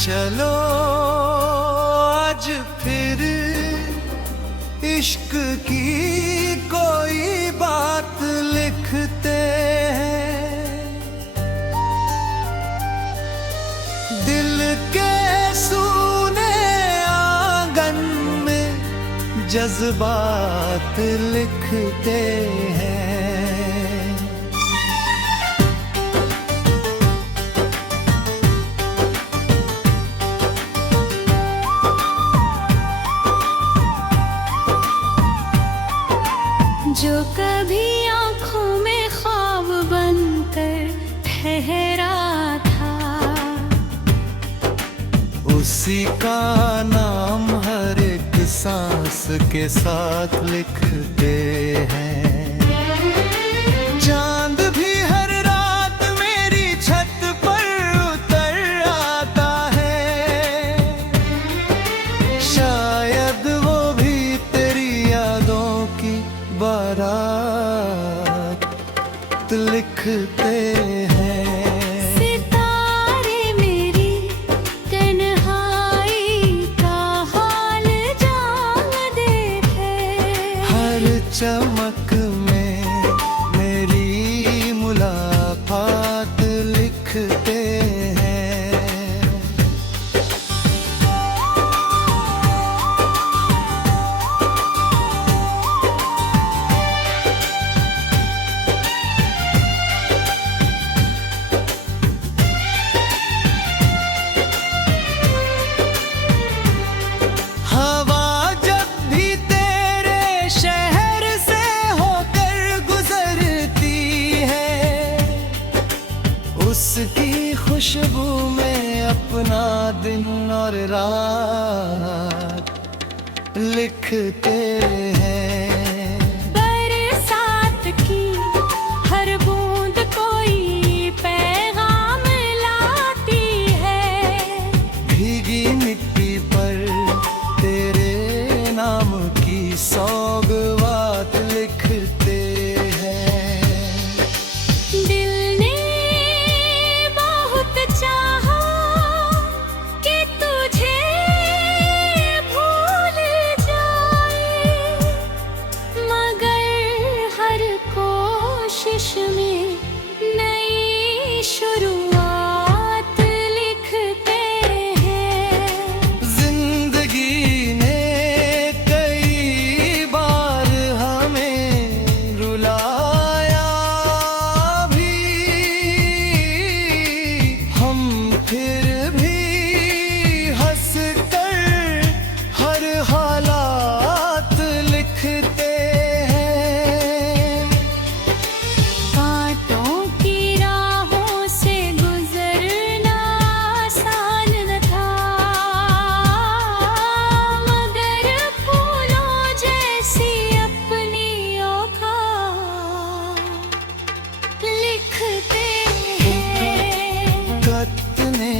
चलो आज फिर इश्क की कोई बात लिखते हैं। दिल के सूने आंगन में जज्बात लिखते हैं। जो कभी आँखों में ख्वाब बनकर ठहरा था, उसी का नाम हर एक सांस के साथ लिखते हैं। चांद भी हर रात मेरी छत पर उतर आता है, शायद वो भी तेरी यादों की बारात लिखते हैं। सितारे मेरी तन्हाई का हाल जानते हैं। हर चमक में मेरी मुलाकात लिखते हैं। उसकी खुशबू में अपना दिन और रात लिखते हैं। बरसात की हर बूंद कोई पैगाम लाती है। भीगी मिट्टी पर तेरे नाम की सौगवात लिखते हैं। दिल ने बहुत चाहा कि तुझे भूल जाए, मगर हर कोशिश में नई शुरुआत लिखते हैं। जिंदगी ने कई बार हमें रुलाया भी, हम फिर भी हंस कर हर हालात लिखते हैं। कांटों की राहों से गुजरना आसान न था, मगर फूलों जैसी अपनी औकात लिखते हैं। कितने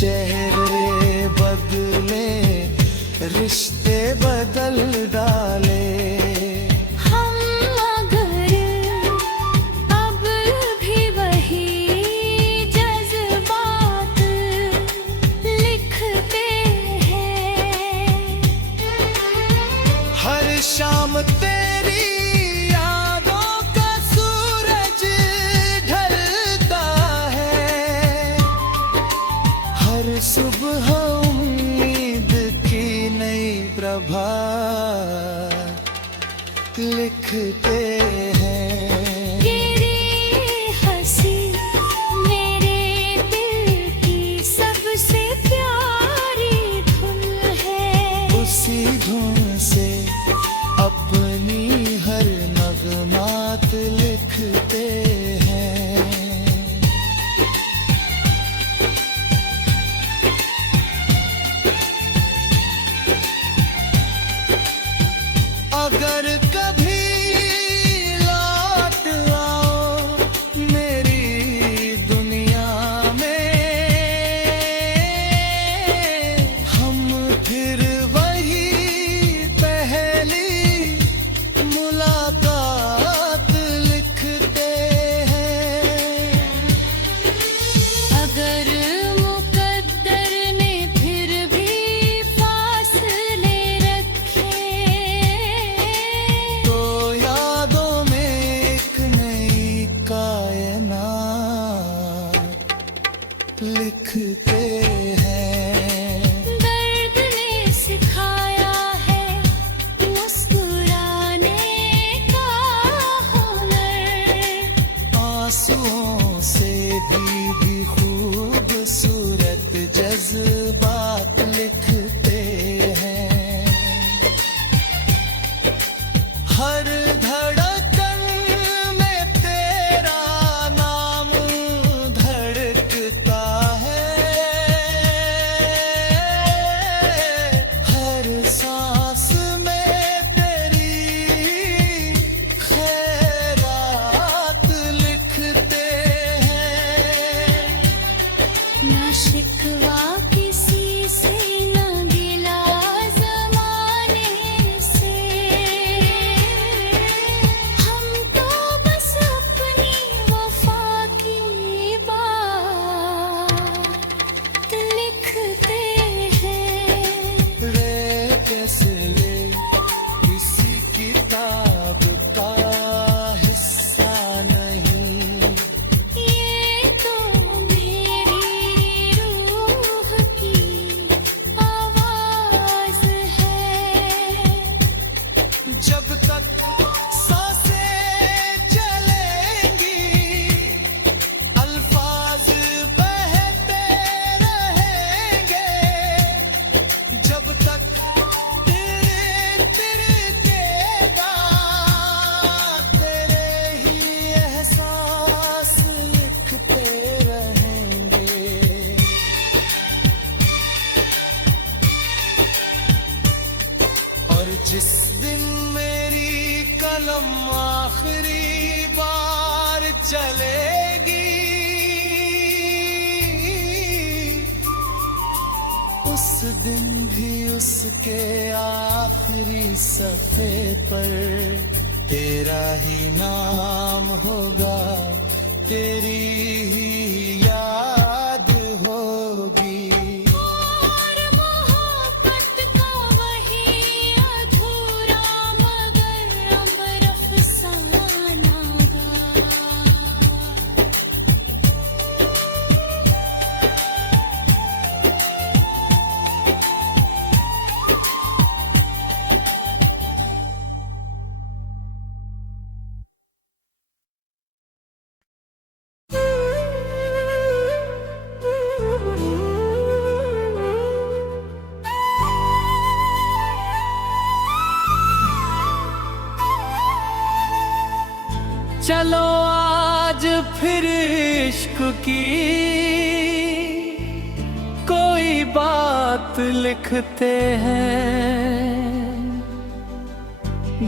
चेहरे बदले, रिश्ते बदल डाले, हम मगर अब भी वही जज्बात लिखते हैं। हर शाम तेरी यादों का सूरज ढलता है। हर सुबह उम्मीद की नई प्रभात लिखते हैं। तेरी हंसी मेरे दिल की सबसे प्यारी धुन है। उसी धुन से अपनी हर नगमात लिखते हैं। अगर कभी लौट आओ मेरी दुनिया में, हम फिर वही पहली मुलाकात लिखते लिखते हैं। दर्द ने सिखाया है मुस्कुराने का हुनर। आंसुओं से भी खूबसूरत जज्बात लिखते हैं। हर धड़कन में तेरा नाम धड़कता है। हर सांस में तेरी खैरात लिखते हैं। न शिकवा किसी से, न गिला ज़माने से। हम तो बस अपनी वफा की बात लिखते हैं। रे कैसे ले किसी किताब का हिस्सा नहीं। ये तो मेरी रूह की आवाज़ है। जब तक सांसें चलेंगी अल्फाज बहते रहेंगे। जब तक दिल तिड़केगा तेरे ही एहसास लिखते रहेंगे। और जिस दिन मेरी कलम आखिरी बार चलेगी उस दिन भी उसके आखिरी सफ़े पर तेरा ही नाम होगा, तेरी ही याद होगी। और मोहब्बत का वही अधूरा मगर अमर अफसाना गा। चलो आज फिर इश्क की कोई बात लिखते हैं।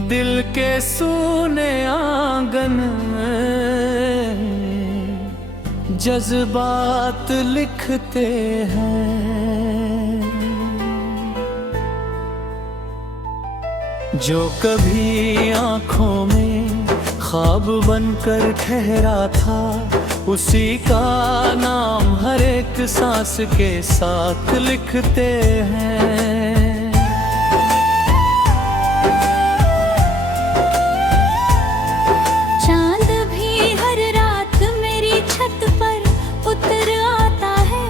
दिल के सूने आंगन में जज्बात लिखते हैं। जो कभी आंखों में ख्वाब बनकर ठहरा था उसी का नाम हर एक सांस के साथ लिखते हैं। चांद भी हर रात मेरी छत पर उतर आता है।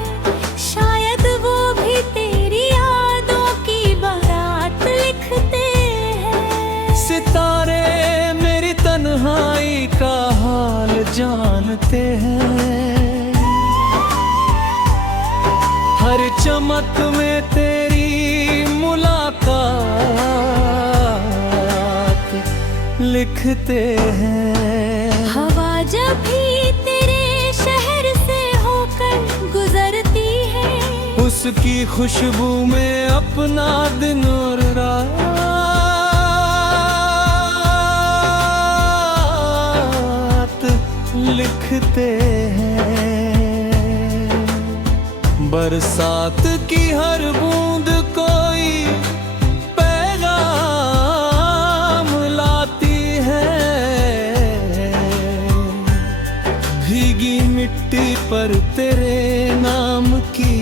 शायद वो भी तेरी यादों की बारात लिखते हैं। सितारे मेरी तन्हाई का हाल जानते हैं। हर चमक में तेरी मुलाकात लिखते हैं। हवा जब भी तेरे शहर से होकर गुजरती है उसकी खुशबू में अपना दिन और रात लिखते हैं। बरसात की हर बूंद कोई पैगाम लाती है। भीगी मिट्टी पर तेरे नाम की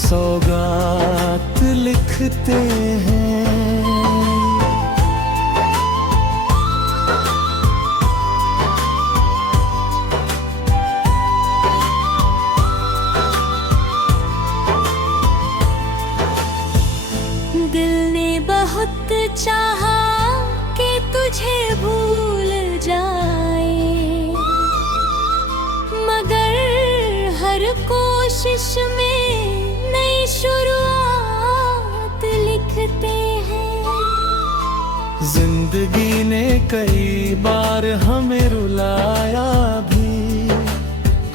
सौगात लिखते हैं। खामोश में नई शुरुआत लिखते हैं। जिंदगी ने कई बार हमें रुलाया भी,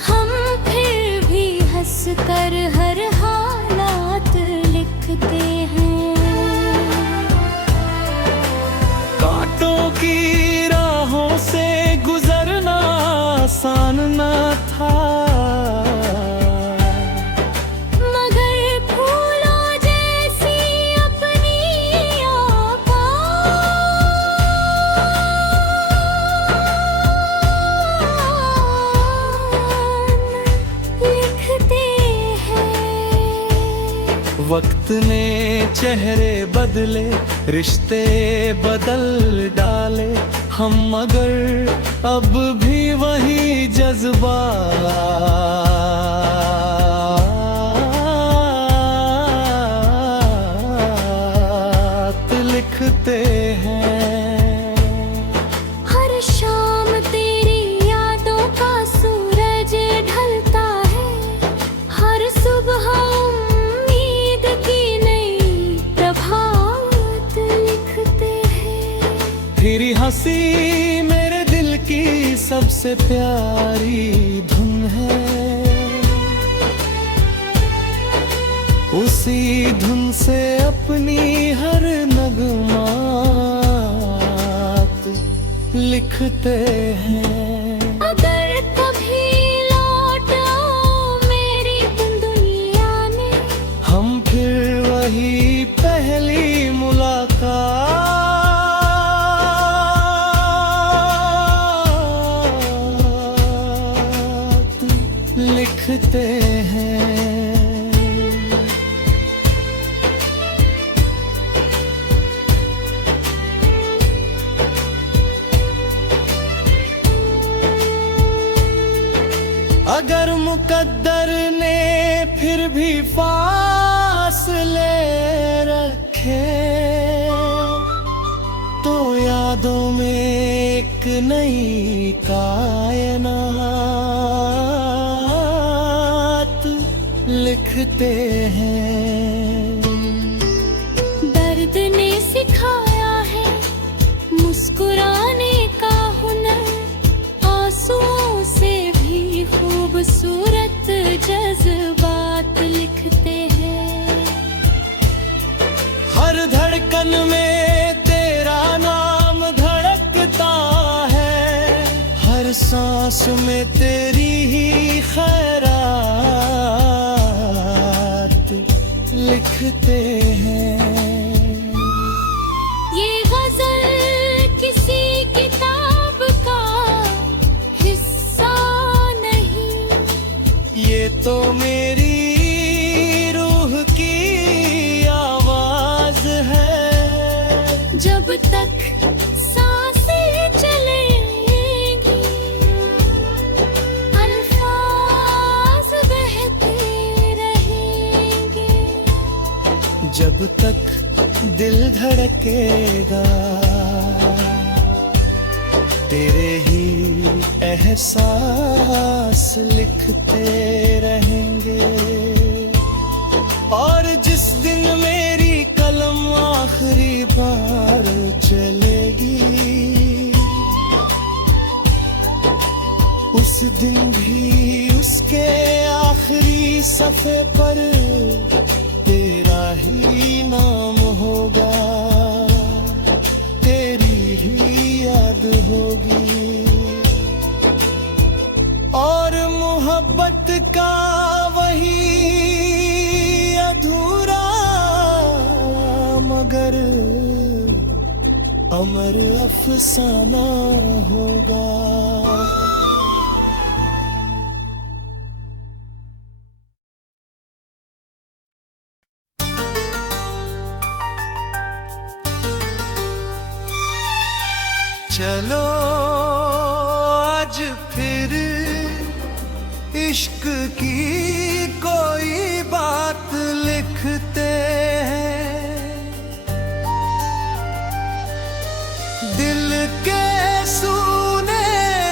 हम फिर भी हंस कर हर हालात लिखते हैं। कांटों की राहों से गुजरना आसान न था, मगर फूलों जैसी अपनी लिखते हैं। वक्त ने चेहरे बदले, रिश्ते बदल डाले, हम मगर अब भी वही जज्बात लिखते हैं। हर शाम तेरी यादों का सूरज ढलता है, हर सुबह उम्मीद की नई प्रभात लिखते हैं। तेरी हंसी मेरे दिल की सबसे प्यारी धुन है, उसी धुन से अपनी हर नगमात लिखते हैं। अगर कभी लौट आओ मेरी दुनिया में, हम फिर वही पहली मुलाकात लिखते हैं। अगर मुकद्दर ने फिर भी फासले रखे, तो यादों में एक नई कायनात लिखते हैं। दर्द ने सिखाया है मुस्कुराने का हुनर, आंसुओं से भी खूबसूरत जज्बात लिखते हैं। हर धड़कन में तेरा नाम धड़कता है, हर सांस में तेरी ही खैरात लिखते हैं। ये गजल किसी किताब का हिस्सा नहीं, ये तो मेरी रूह की आवाज है। जब तक सांसें चलेंगी, अल्फाज बहते रहेंगे। जब तक दिल धड़केगा, तेरे ही एहसास लिखते रहेंगे। और जिस दिन मेरी कलम आखिरी बार चलेगी, उस दिन भी उसके आखिरी सफ़े पर तेरा ही नाम होगा, तेरी ही याद होगी। और मोहब्बत का वही अधूरा मगर अमर अफसाना होगा। चलो आज फिर इश्क की कोई बात लिखते हैं। दिल के सूने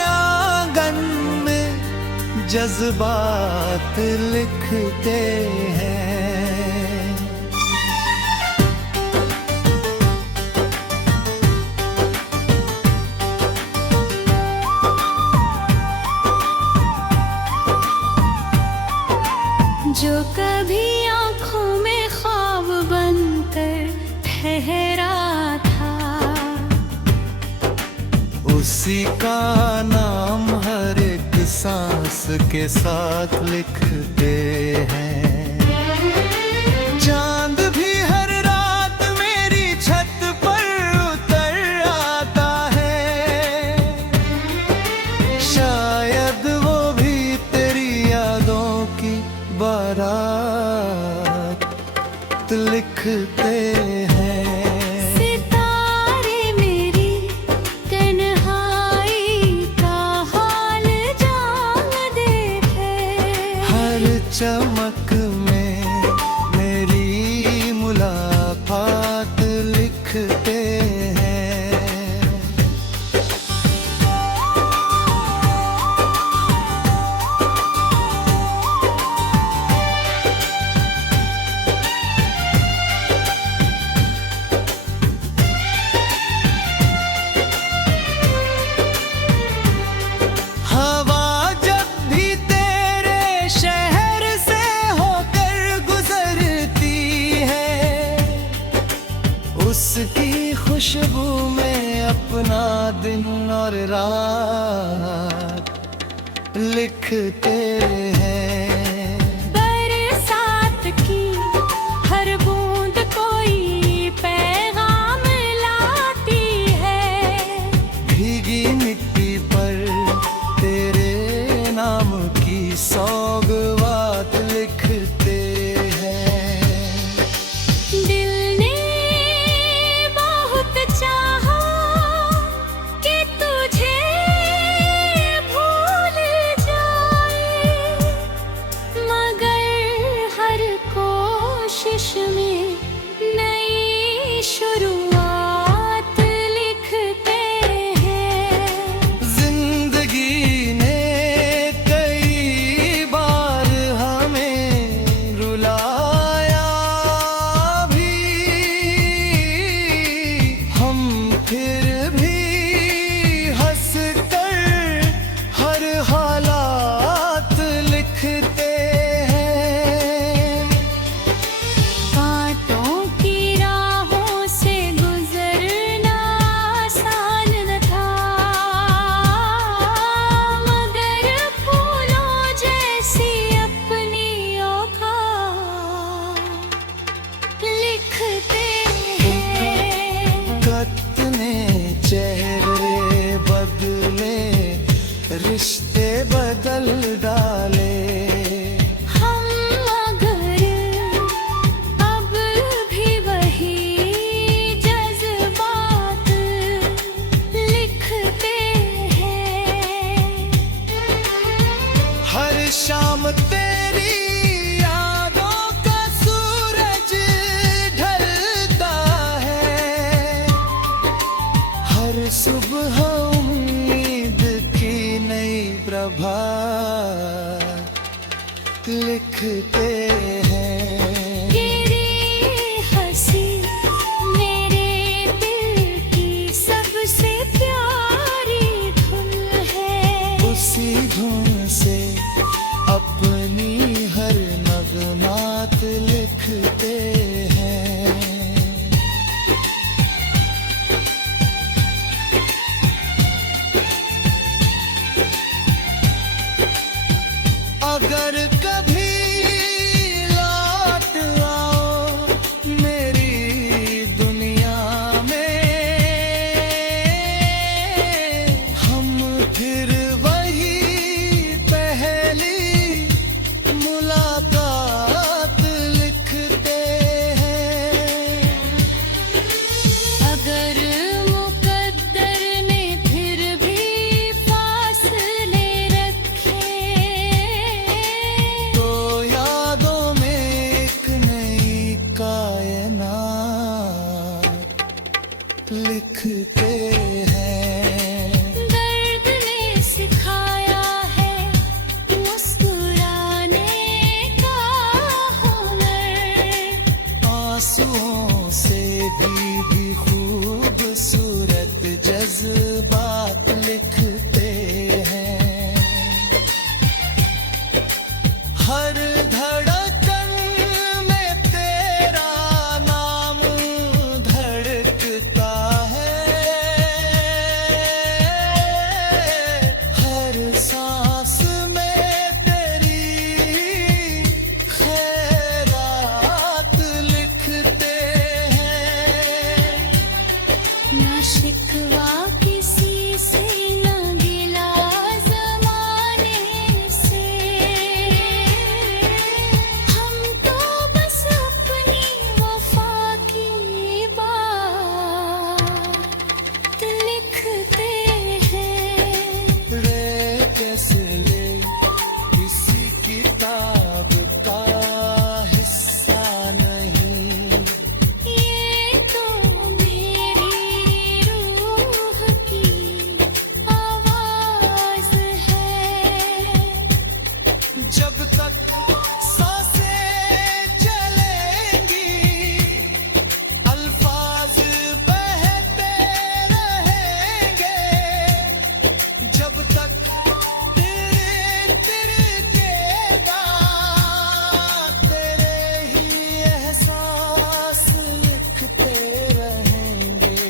आंगन में जज्बात लिखते हैं। जो कभी आँखों में ख्वाब बनकर ठहरा था, उसी का नाम हर एक सांस के साथ लिखते हैं। चांद भी हर रात मेरी छत पर उतर आता है, शायद वो भी तेरी यादों की बारात लिखते हैं। सितारे मेरी तन्हाई का हाल जानते हैं। हर चमक में मेरी मुलाकात लिखते हैं। हवा जब भी तेरे शहर से होकर गुजरती है, उसकी खुशबू में अपना दिन और रात लिखते हैं। बरसात की हर बूंद कोई पैगाम लाती है। भीगी मिट्टी पर तेरे नाम की सौगवात लिखते हैं। दिल ने बहुत चाहा कि तुझे भूल जाए, मगर हर कोशिश में नई शुरुआत लिखते हैं। जिंदगी ने कई बार हमें रुलाया भी, हम फिर भी हंस कर हर हालात लिखते हैं। कांटों की राहों से गुजरना आसान न था, मगर फूलों जैसी अपनी औकात लिखते हैं। कितने चेहरे बदले, रिश्ते बदल डाले, हम मगर अब भी वही जज्बात लिखते हैं। हर शाम तेरी यादों का सूरज ढलता है, हर सुबह उम्मीद की नई प्रभात लिखते हैं। तेरी हंसी मेरे दिल की सबसे प्यारी धुन है। उसी धुन से अपनी हर नगमात लिखते हैं। अगर कभी जज्बात लिखते हैं। हर धड़कन में तेरा नाम धड़कता है। हर सांस में तेरी खैरात लिखते हैं। ना शिकवा किसी से, ना गिला ज़माने से। हम तो बस अपनी वफा की बात लिखते हैं। रेत से ले किसी किताब का हिस्सा नहीं। ये तो मेरी रूह की आवाज़ है। जब तक सांसें चलेंगी, अल्फाज बहते रहेंगे। जब तक तिरकेगा, तेरे ही एहसास लिखते रहेंगे।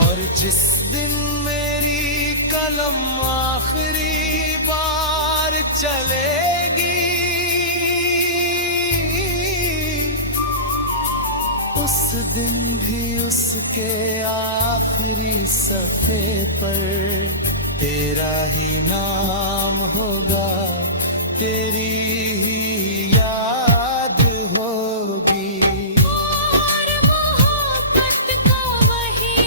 और जिस दिन मेरी कलम आखिरी बार चलेगी, उस दिन भी उसके आखिरी सफ़े पर तेरा ही नाम होगा, तेरी ही याद होगी। और मोहब्बत का वही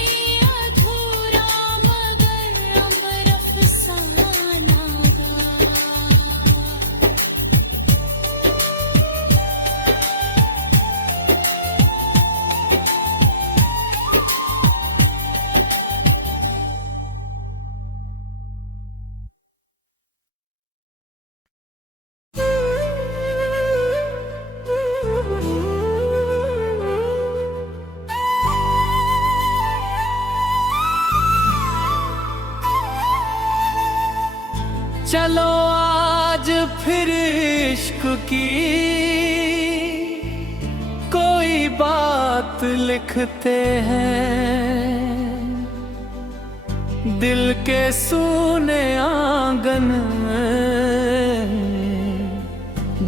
अधूरा मगर अमर अफसाना गा। चलो आज फिर इश्क की कोई बात लिखते हैं। दिल के सूने आंगन में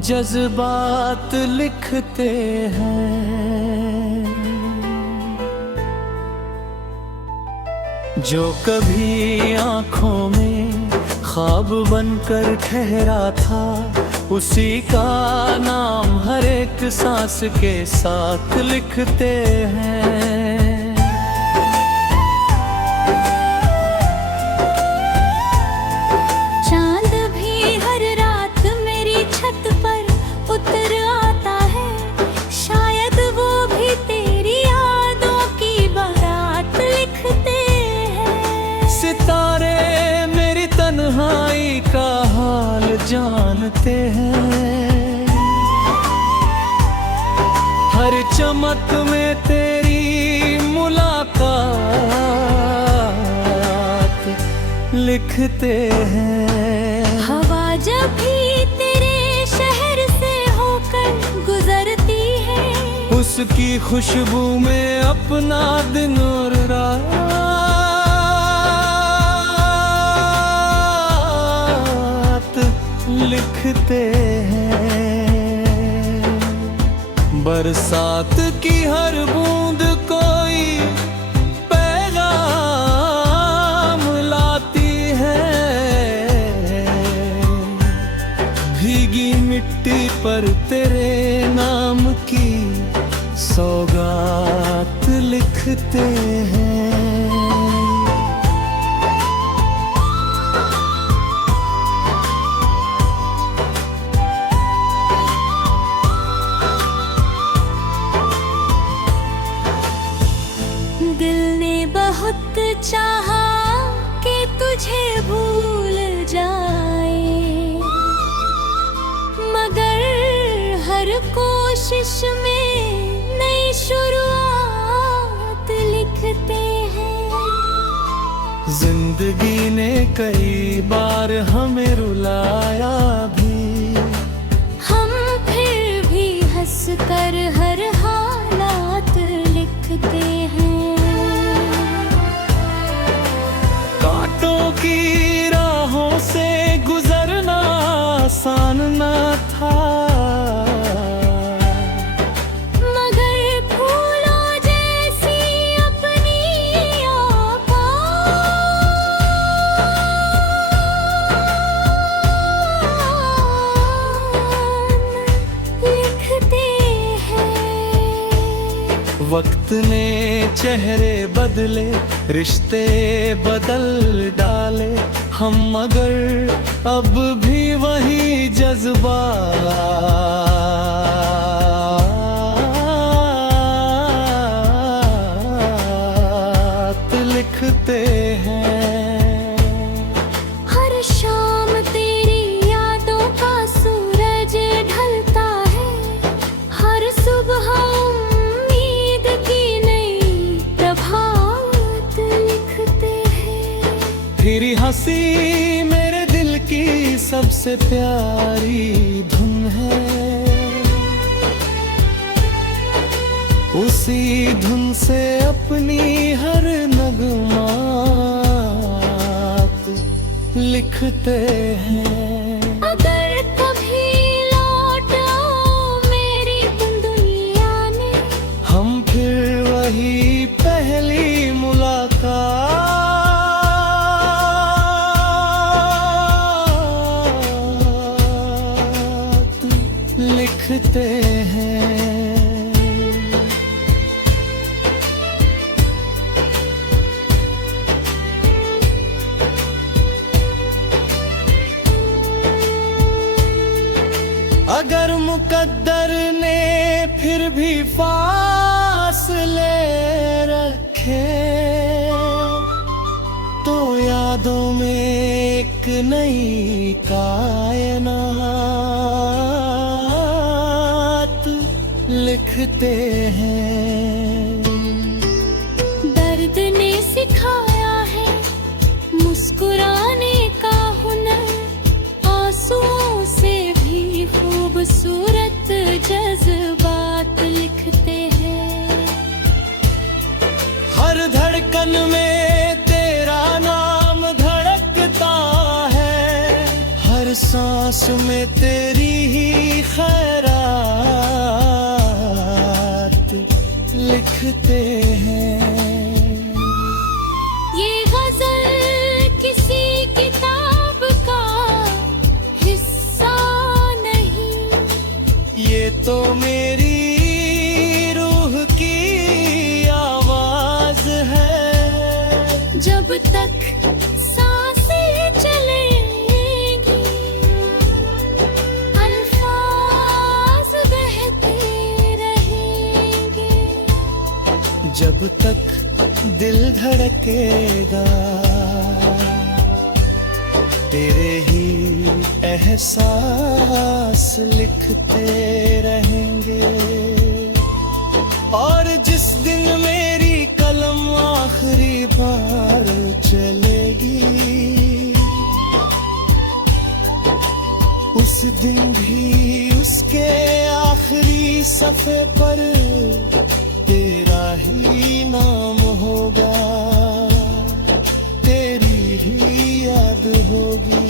जज्बात लिखते हैं। जो कभी आंखों में ख्वाब बनकर ठहरा था, उसी का नाम हर एक सांस के साथ लिखते हैं। चांद भी हर रात मेरी छत पर उतर आता है। शायद वो भी तेरी यादों की बारात लिखते हैं। सितारे मेरी तन्हाई का हाल जानते हैं। हर चमक में तेरी मुलाकात लिखते हैं। हवा जब भी तेरे शहर से होकर गुजरती है, उसकी खुशबू में अपना दिन और रात लिखते हैं। बरसात की हर बूंद कोई पैगाम लाती है। भीगी मिट्टी पर तेरे नाम की सौगात लिखते हैं। दिल ने बहुत चाहा कि तुझे भूल जाए, मगर हर कोशिश में जिंदगी ने कई बार हमें रुलाया भी, हम फिर भी हंस कर हर हालात लिखते हैं। कांटों की राहों से गुजरना आसान न था, मगर फूलों जैसी अपनी लिखते हैं। वक्त ने चेहरे बदले, रिश्ते बदल डाले हम, मगर अब भी वही जज्बात लिखते हैं। हर शाम तेरी यादों का सूरज ढलता है, हर सुबह उम्मीद की नई प्रभात लिखते हैं। तेरी हंसी मेरे दिल की सबसे प्यारी धुन है, उसी धुन से अपनी हर नगमात लिखते हैं। अगर कभी लौट आओ मेरी तुम दुनिया में, हम फिर वही पहली मुलाकात लिखते हैं। अगर मुकद्दर ने फिर भी फासले रखे, तो यादों में एक नई कायनात लिखते हैं। दर्द ने सिखाया है मुस्कुराने का हुनर, आंसुओं से भी खूबसूरत जज्बात लिखते हैं। हर धड़कन में तेरा नाम धड़कता है, हर सांस में तेरी ही खैरात लिखते हैं। ये गजल किसी किताब का हिस्सा नहीं, ये तो मेरी रूह की आवाज है। जब तक सांसें चलेंगी, अल्फाज बहते रहेंगे। जब तक दिल धड़केगा, तेरे ही एहसास लिखते रहेंगे। और जिस दिन मेरी कलम आखिरी बार चलेगी, उस दिन भी उसके आखिरी सफ़े पर तेरा ही नाम होगा, तेरी ही याद होगी।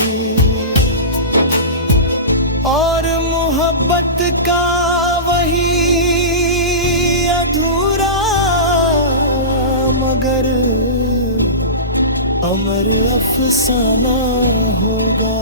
और मोहब्बत का वही अधूरा मगर अमर अफसाना होगा।